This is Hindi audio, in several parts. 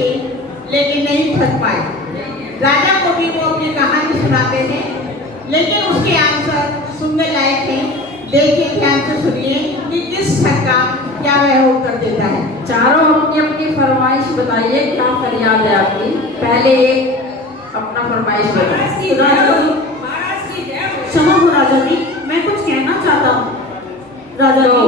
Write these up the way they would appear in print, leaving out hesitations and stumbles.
की, लेकिन नहीं थक पाए। राजा को भी वो अपनी कहानी सुनाते थे, लेकिन उसके आंसर सुनने लायक है। देखिए, ध्यान से सुनिए कि किस ठग का क्या वह उत्तर देता है। चारों अपनी अपनी फरमाइश बताइए, क्या फरियाद है आपकी? पहले एक अपना फरमाइश बताइए। क्षमा हो राजा जी, मैं कुछ कहना चाहता हूँ। राजा जी,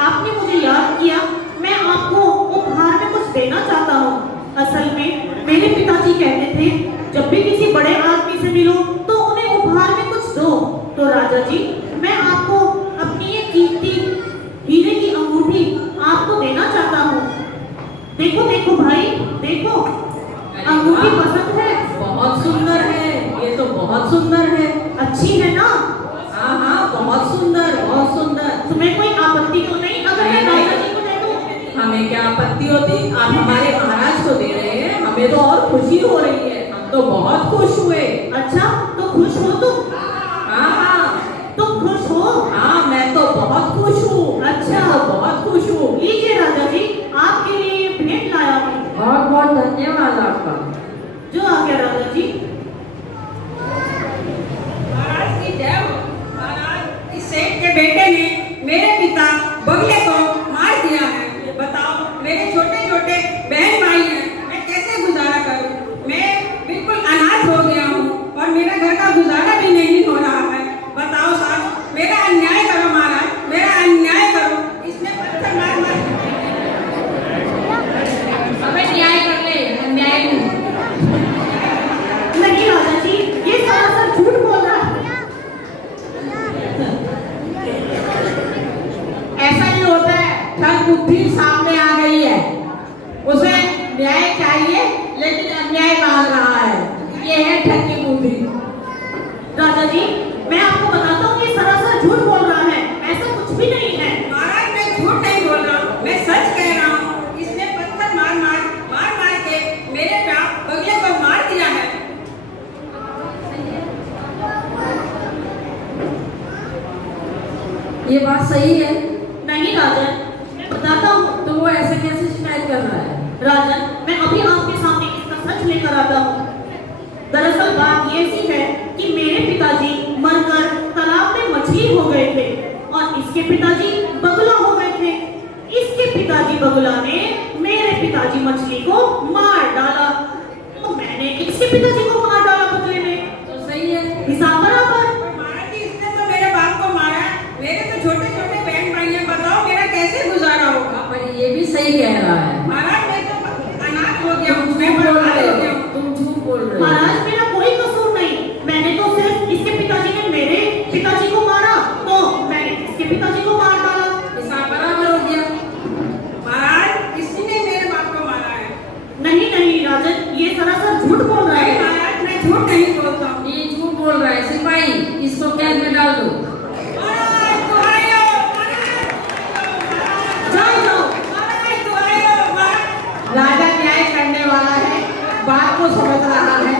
आपने मुझे याद किया, मैं आपको उपहार में कुछ देना चाहता हूँ। असल में मेरे पिताजी कहते थे, जब भी किसी बड़े आदमी से मिलो तो उन्हें उपहार में कुछ दो। तो राजा जी, मैं आपको अपनी ये कीमती हीरे की अंगूठी आपको देना चाहता हूँ। देखो देखो भाई, देखो, अंगूठी पसंद है? बहुत सुंदर है, ये तो बहुत सुंदर है। अच्छी है ना? हाँ हाँ, बहुत सुंदर, बहुत सुंदर। तुम्हें कोई आपत्ति तो नहीं अगर मैं राजा जी को दे दूं? हमें क्या आपत्ति होती? आप हमारे महाराज को दे रहे हैं, हमें तो और खुशी हो रही है। हम तो बहुत खुश हुए। अच्छा, तो खुश हो तुम? हाँ हाँ, तुम खुश हो? हाँ, मैं तो बहुत खुश हूँ। अच्छा, मैं तो बहुत खुश हूँ। लीजिए राजा जी, आपके लिए भेंट लाया हूँ। बहुत बहुत धन्यवाद आपका। जो आ गया राजा जी। महाराज की जय हो। महाराज, इस सेठ के बेटे ने मेरे पिता बगले को मार दिया है। बताओ, मेरे छोटे छोटे बहन भाई हैं, मैं कैसे गुजारा करूं? मैं बिल्कुल अनाथ हो गया हूँ और मेरा घर का गुजारा भी नहीं हो रहा है। बताओ साहब, मेरा अन्याय करो महाराज, मेरा अन्याय करो। इसने पत्थर मार मार हमें न्याय कर ले, अन्याय नहीं राजा जी, ये सरासर झूठ बोल रहा है। ऐसा ही होता है, ठग बुद्धि सामने आ गई है, उसे न्याय चाहिए लेकिन अन्याय मांग रहा है। ये है ठग की बुद्धि। राजा जी, मैं आपको बताता हूँ कि सरासर झूठ बोल रहा है, ऐसा कुछ भी नहीं है। महाराज, मैं झूठ नहीं बोल रहा हूँ, मैं सच कह रहा हूँ। इसने पत्थर मार मार के मेरे बगले को मार दिया है। ये बात सही है? नहीं राजन, मैं बताता हूँ। तो वो ऐसे कैसे शिकायत कर रहा है? राजन, मैं अभी आपके सामने इसका सच लेकर आता हूँ। दरअसल बात ये सी है कि मेरे पिताजी मरकर तालाब में मछली हो गए थे और इसके पिताजी बगुला हो गए थे। इसके पिताजी बगुला ने मेरे पिताजी मछली को मार डाला, तो मैंने इसके पिताजी को मार डाला बदले में। तो सही है, हिसाब बराबर। महाराज जी, इसने तो मेरे बाप को मारा है। मेरे तो छोटे छोटे बहन भाई हैं। बताओ, मेरा कैसे गुजारा होगा? पर ये भी सही कह रहा है। महाराज, मैं तो अनाथ हो गया हूँ, मैं झूठ बोल बर्बाद रहे हो हो, गया हूँ। तुम झूठ बोल रहे हो। महाराज, मेरा कोई कसूर नहीं, मैंने तो सिर्फ इसके पिताजी ने मेरे पिताजी को मारा, तो मैंने इसके पिताजी को मार डाला। हिसाब बराबर हो गया। महाराज, किसी ने मेरे बाप को मारा है। नहीं नहीं राजन, ये सरासर झूठ बोल रहा नहीं है। महाराज, मैं झूठ नहीं बोलता हूँ। ये झूठ बोल रहा है। सिपाही, इसको कैद में डाल दो। महाराज, दुहाई हो, महाराज। जाओ जाओ। महाराज, दुहाई हो, महाराज। राजा न्याय करने वाला है, बात को समझ रहा है,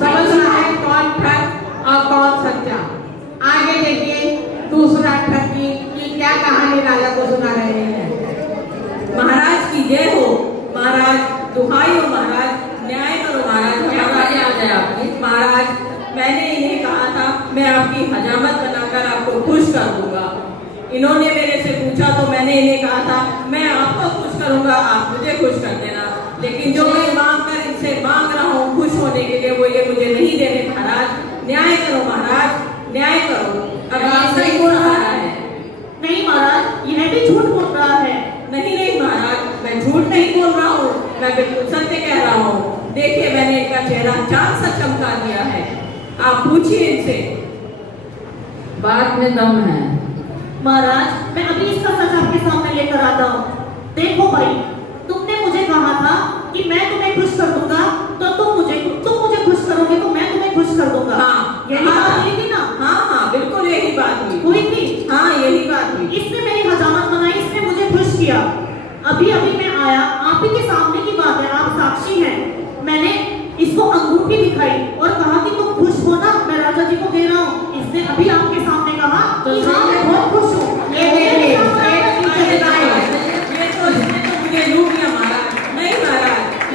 समझ रहा है कौन ठग और कौन सच्चा। आगे देखिए दूसरा ठग की क्या कहानी राजा को सुना रहे हैं। महाराज की जय हो। महाराज, दुहाई हो महाराज, न्याय करो महाराज। क्या कार्य आ जाए आपने? महाराज, मैंने इन्हें कहा था मैं आपकी हजामत बनाकर आपको खुश कर दूंगा। इन्होंने मेरे से पूछा तो मैंने इन्हें कहा था मैं आपको खुश करूंगा, आप मुझे खुश कर देना। लेकिन जो मैं मांग कर इनसे मांग रहा हूँ खुश होने के लिए, वो ये मुझे नहीं दे रहे। महाराज, न्याय करो महाराज, न्याय करो। अब आप सही बोल रहा है। नहीं महाराज, यह भी झूठ बोल रहा है। नहीं नहीं महाराज, मैं झूठ नहीं बोल रहा हूँ, मैं बिल्कुल सत्य कह रहा हूँ। देखिए, मैंने इनका चेहरा चांद सा चमका दिया है। आप पूछिए इनसे। बात में दम है। महाराज, मैं अभी इसका सच आपके सामने लेकर आता हूँ। देखो भाई, तुमने मुझे कहा था कि मैं तुम्हें खुश कर दूंगा, तो तुम मुझे खुश करोगे तो मैं तुम्हें खुश कर दूंगा। हाँ, यही बात हुई थी ना? हाँ हाँ, बिल्कुल यही बात हुई। हुई थी। हाँ, यही बात हुई। इसने मेरी हजामत बनाई, इसने मुझे खुश किया। अभी अभी मैं आया, आप ही के सामने की बात है, आप साक्षी हैं। मैंने इसको अंगूठी दिखाई और कहा कि तुम खुश हो ना, मैं राजा जी को दे रहा हूँ। इसने अभी आपके सामने कहा कि हाँ, मैं बहुत खुश हूँ। ये देखिए, ये तो इसने तो मुझे लूट लिया महाराज। नहीं महाराज,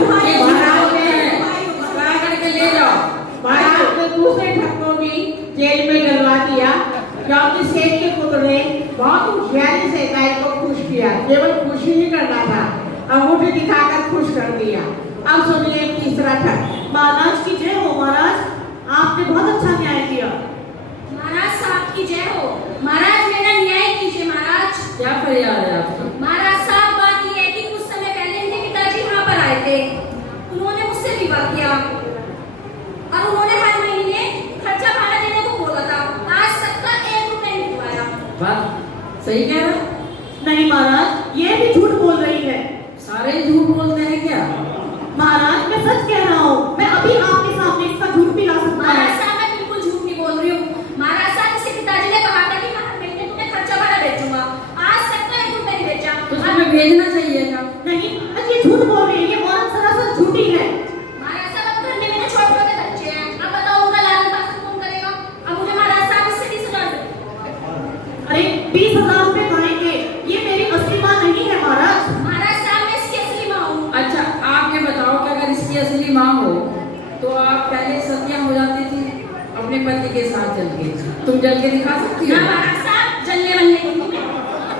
ये महाराज ने कहा करके ले जाओ। महाराज ने दूसरे ठग को भी जेल में डलवा दिया, क्योंकि सेठ के पुत्र ने बहुत होशियारी से गाय को खुश किया। केवल खुश ही करना था, अंगूठी दिखाकर खुश कर दिया। अब सुनिए तीसरा ठग। महाराज की जय हो महाराज, आपने बहुत अच्छा न्याय किया। महाराज साहब की जय हो। महाराज मेरा न्याय कीजिए महाराज। क्या फरियाद है आपकी? महाराज साहब बात ये है कि कुछ समय पहले मेरे पिताजी यहाँ पर आए थे। उन्होंने मुझसे विवाह किया और उन्होंने हर महीने खर्चा भाड़ा देने को बोला था। आज तक का 1 रुपया नहीं दिलवाया। बात सही कह रहा? नहीं महाराज, ये भी झूठ बोल रही है। सारे ही झूठ बोलते हैं क्या? महाराज मैं सच कह रहा हूँ, मैं अभी आपके सामने इसका झूठ भी ला सकता महाराज हूँ। साहब मैं बिल्कुल झूठ नहीं बोल रही हूँ। महाराज साहब इसके पिताजी ने कहा था कि मैं हर महीने तुम्हें खर्चा भाड़ा बेचूंगा। आज तक का 1 रुपया नहीं बेचा। तो तुम्हें भेजना चाहिए था। नहीं, ये झूठ बोल रही है, ये औरत सरासर झूठी है। महाराज साहब अब घर में मेरे छोटे-छोटे बच्चे हैं। अब बताओ उनका लालन पालन कौन करेगा? अब मुझे महाराज साहब इससे 20,000 दे। अरे 20,000 रुपए खाएंगे, ये मेरी असली माँ नहीं है महाराज। महाराज साहब मैं इसकी असली माँ हूँ। अच्छा आप ये बताओ कि अगर इसकी असली माँ हो तो आप पहले सतियां हो जाती थी अपने पति के साथ जल के। तुम जल के दिखा सकती हो? ना महाराज साहब जलने वाले की हूँ मैं।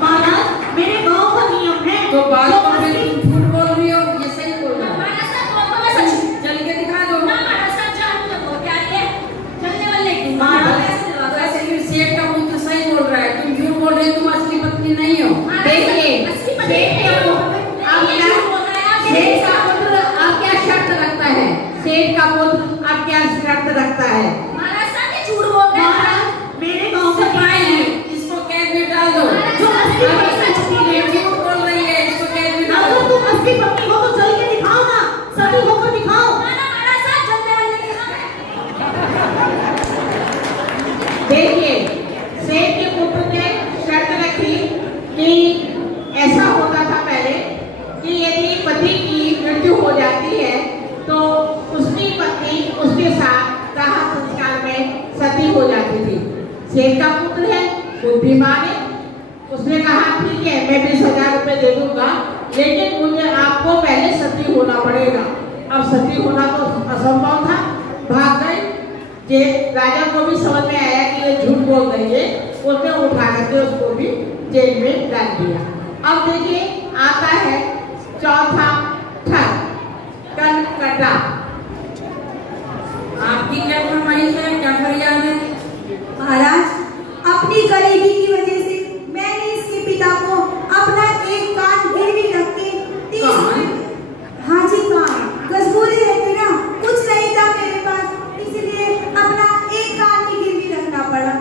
महाराज मेरे गांव का नियम है। तो बात जो तो फिर असली- तुम झूठ बोल रही हो, ये सही बोल रहा है। महाराज साहब बोल तो मैं सच। जल के दिखा दो। ना महाराज साहब जान मत बोल क्या ये जलने वाले की हूँ। महाराज, कैसे दिलवा तो दो? ऐसे फिर सेठ का पुत्र सही बोल रहा है, तुम झूठ बोल रहे हो, तुम असली पत्नी नहीं हो। महाराज देखिए, साहब, असली पति सेठ नहीं का हूँ। पुत्र, आप आप ये क्या- झूठ बोल रहे हैं, आप ये सेठ का झूठ बोल रहे पुत्र अब क्या शर्त रखता है? सेठ का पुत्र अब क्या शर्त रखता है? हैं। महाराज साहब ये झूठ बोल रहे हैं। महाराज मेरे गांव का सिपाही नियम है। इसको कैद में डाल दो। जो असली पत्नी ये झूठ बोल रही है, इसको कैद में डाल अगर दो। तुम असली पत्नी हो तो चल के दिखाओ ना, सभी होकर दिखाओ। ना ना महाराज साहब जलने वाले की हूँ। देखिए, सेठ के पुत्र ने शर्त रखी कि ऐसा होता था पहले कि यदि पति की मृत्यु हो जाती है तो उसकी पत्नी उसके साथ दाह संस्कार में सती हो जाती थी। सेठ का पुत्र है, बुद्धिमान है, उसने कहा ठीक है मैं 20,000 रुपए दे दूंगा, लेकिन मुझे आपको पहले सती होना पड़ेगा। अब सती होना तो असंभव था, भाग गए। जे राजा को भी समझ में आया कि ये झूठ बोल रही है, उसने उठा करके उसको भी जेल में डाल दिया। अब देखिए आता है चौथा ठग, कनकटा। आपकी क्या फरमाइश है, क्या फरियाद है? महाराज अपनी गरीबी की वजह से मैंने इसके पिता को अपना एक कान गिरवी रख के 30 कान? हाँ जी कान, मजबूरी रहती ना, कुछ नहीं था मेरे पास, इसलिए अपना एक कान की गिरवी रखना पड़ा।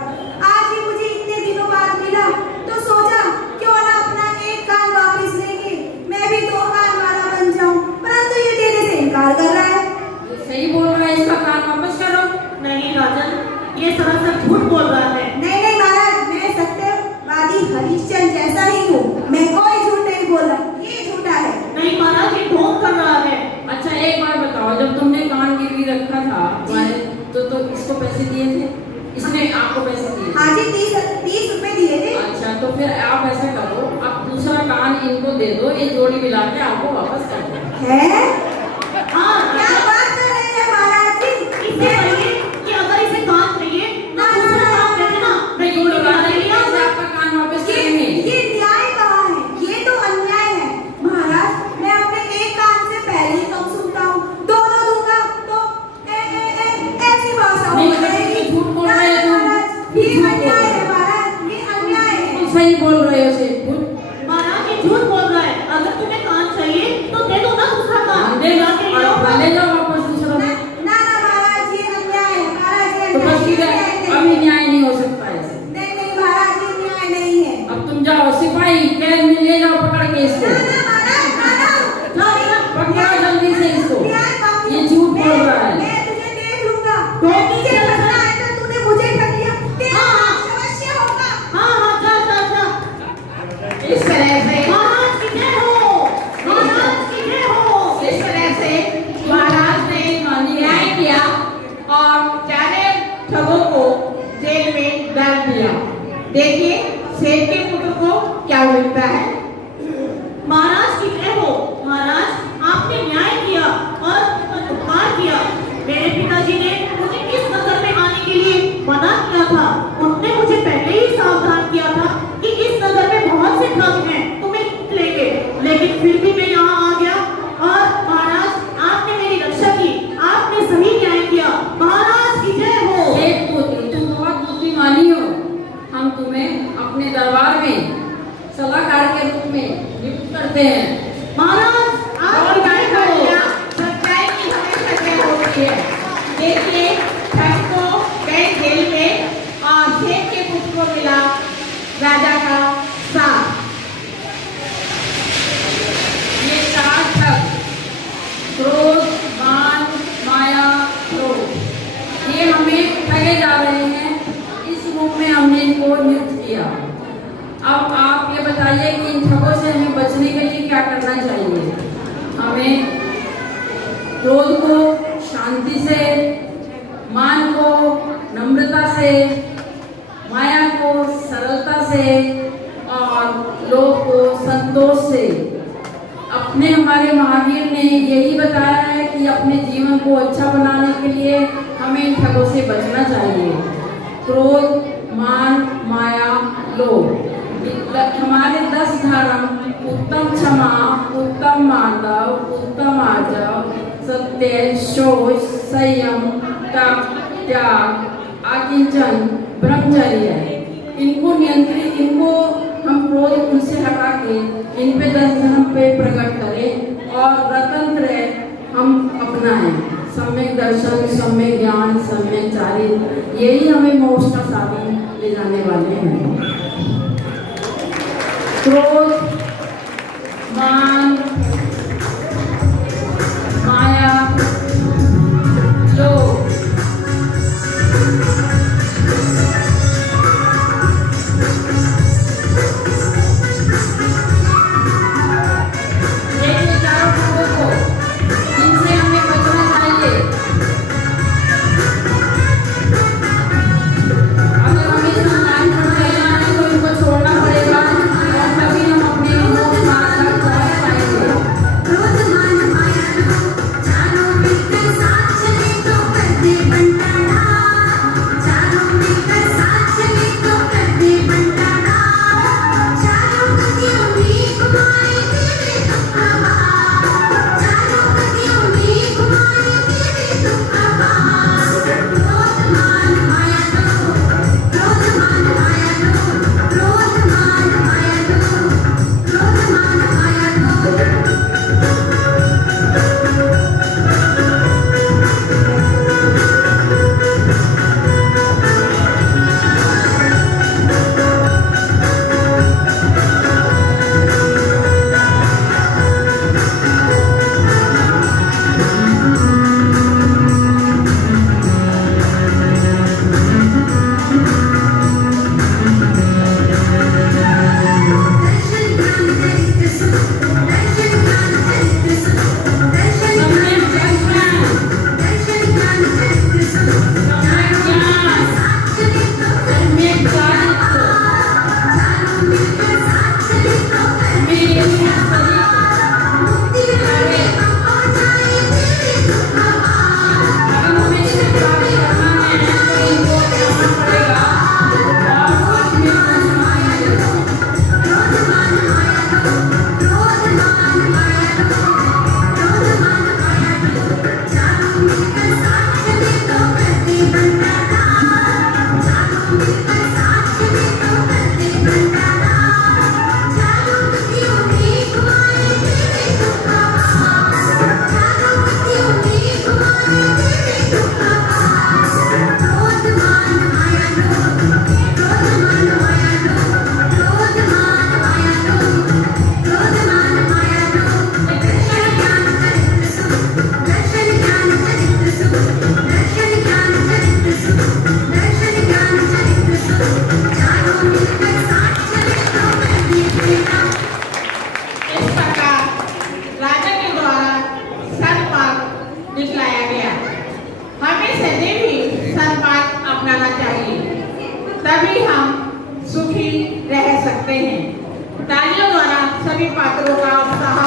आज ही मुझे इतने दिनों बाद मिला तो सोचा क्यों ना अपना एक कान वापस लेके मैं भी 2 कान वाला बन जाऊं, परंतु ये देने से इनकार कर रहा है। ये सही बोल रहा है, इसका कान वापस करो। नहीं राजन, ये सरासर झूठ बोल रहा है। नहीं नहीं महाराज, मैं सत्यवादी हरिश्चंद्र जैसा ही हूँ, मैं कोई झूठ नहीं बोला, ये झूठा है। नहीं महाराज, ये ढोंग कर रहा है। अच्छा एक बार बताओ, जब तुमने कान गिरवी रखा था तो इसको पैसे दिए थे? इसने आपको पैसे दिए? हाँ जी 30 रुपए दिए थे। अच्छा तो फिर आप ऐसा करो, आप दूसरा कान इनको दे दो, ये जोड़ी मिला के आपको वापस कर दो। है हाँ, क्या बात कर रहे हैं महाराज जी? इससे पहले कि अगर इसे कान चाहिए ना दूसरा कान दे देना, मैं जोड़ी बना देंगे। कैसे आपका कान वापस करेंगे? ये न्याय कहाँ है? ये तो अन्याय है महाराज। मैं अपने एक कान से पहले ही कम सुनता हूँ, दोनों दूंगा तो ऐसी भाषा हो नहीं, जाएगी। झूठ बोल रहे हैं तुम। महाराज ये झूठ बोल अन्याय रहे है हो। महाराज, ये अन्याय है। तुम सही बोल रहे हो सेठ। महाराज ये झूठ बोल रहा है। अगर तुम्हें कान चाहिए तो दे दो ना दूसरा कान। दे ला के ले आओ। ले जाओ वापस दूसरा ना में। ना महाराज ये अन्याय है महाराज, ये तो बस अन्याय ठीक है, अभी न्याय नहीं हो सकता है। नहीं नहीं महाराज ये न्याय नहीं है। अब तुम जाओ सिपाही, कैद में ले जाओ पकड़ के इसको। ना ना महाराज ना पकड़ो जल्दी से इसको, न्याय मांगू। ये झूठ बोल रहा है। मैं तुझे देख लूंगा। मुझे लगता है तो तूने मुझे ठग लिया, तेरा अवश्य होगा। हाँ हाँ जा जा जा। इस तरह से महाराज की जय हो, महाराज की जय हो। इस तरह से महाराज ने न्याय किया और सारे ठगों को जेल में डाल दिया। देखिए सेठ के पुत्र को क्या मिलता है। महाराज की जय हो। महाराज आपने न्याय किया। हमें ठगे जा रहे हैं, इस रूप में हमने इनको नियुक्त किया। अब आप ये बताइए कि इन ठगों से हमें बचने के लिए क्या करना चाहिए। हमें क्रोध को शांति से, मान को नम्रता से, माया को सरलता से और लोभ को संतोष से। अपने हमारे महावीर ने यही बताया है कि अपने जीवन को अच्छा बनाने के लिए हमें इन ठगों से बचना चाहिए। क्रोध, मान, माया, लोभ। हमारे 10 धर्म उत्तम क्षमा, उत्तम मानव, उत्तम आर्जव, सत्य, शौच, संयम, तप, त्याग, आकिंचन, ब्रह्मचर्य है। इनको नियंत्रित, इनको हम क्रोध उनसे हटा के इन पे 10 धर्म पे प्रकट करें और रतंत्र हम अपनाएं। सम्यक दर्शन, सम्यक ज्ञान, सम्यक चारित्र, यही हमें मोक्ष का साधन ले जाने वाले हैं। क्रोध, मान, माया, लोभ, ये चारों ठगों को, इनसे हमें बचना चाहिए। अगर हमें संतान बढ़ाना है तो इनको छोड़ना पड़ेगा और तभी हम अपने मोक्ष मार्ग तक पहुंच पाएंगे। क्रोध, मान, माया, लोभ, चारों मिलकर साथ चले तो करते बंटाना। चारों मिलकर साथ चले तो करते बंटाना। चारों गतियों में घुमाए तेरे दुख आवाज। चारों गतियों में घुमाए तेरे दुख आवाज। क्रोध, मान, माया, लोभ, क्रोध, मान, माया, लोभ, क्रोध, मान, माया, लोभ, क्रोध, मान, माया, लोभ। दर्शन ज्ञान चरित्र सुख, दर्शन ज्ञान चरित्र सुख, दर्शन ज्ञान दर्शन ज्ञान चरित्र सुख। चारों मिलकर साथ चले तो करते बंटाना। चारों मिलकर साथ चले तो करते बंटाना। मुक्ति रहे हम पहुंचाए तेरे दुख आवाज। अगर हमें इसे प्राप्त करना है तो इनको करना पड़ेगा और अपने माया लोभ, क्रोध, मान, माया, लोभ, क्रोध, मान, माया, लोभ, क्रोध, मान, माया, लोभ। चारों मिलकर साथ चले तो करते बंटाना। चारों मिलकर साथ चले तो करते बंटाना। चारों गतियों में घुमाए तेरे दुख आवाज। चारों गतियों में घुमाए तेरे दुख आवाज। क्रोध, मान, माया, लोभ, क्रोध, मान, माया, लोभ, क्रोध, मान, माया, लोभ, क्रोध, मान, माया, लोभ। दर्शन ज्ञान चरित्र सुख, दर्शन ज्ञान चरित्र सुख, दर्शन ज्ञान चरित्र सुख, दर्शन ज्ञान चरित्र सुख। चारों मिलकर साथ चले तो करते बंटाना। इस प्रकार राजा के द्वारा सन्मार्ग दिखलाया गया। हमें सदैव ही सन्मार्ग अपनाना चाहिए, तभी हम सुखी रह सकते हैं। तालियों द्वारा सभी पात्रों का उत्साह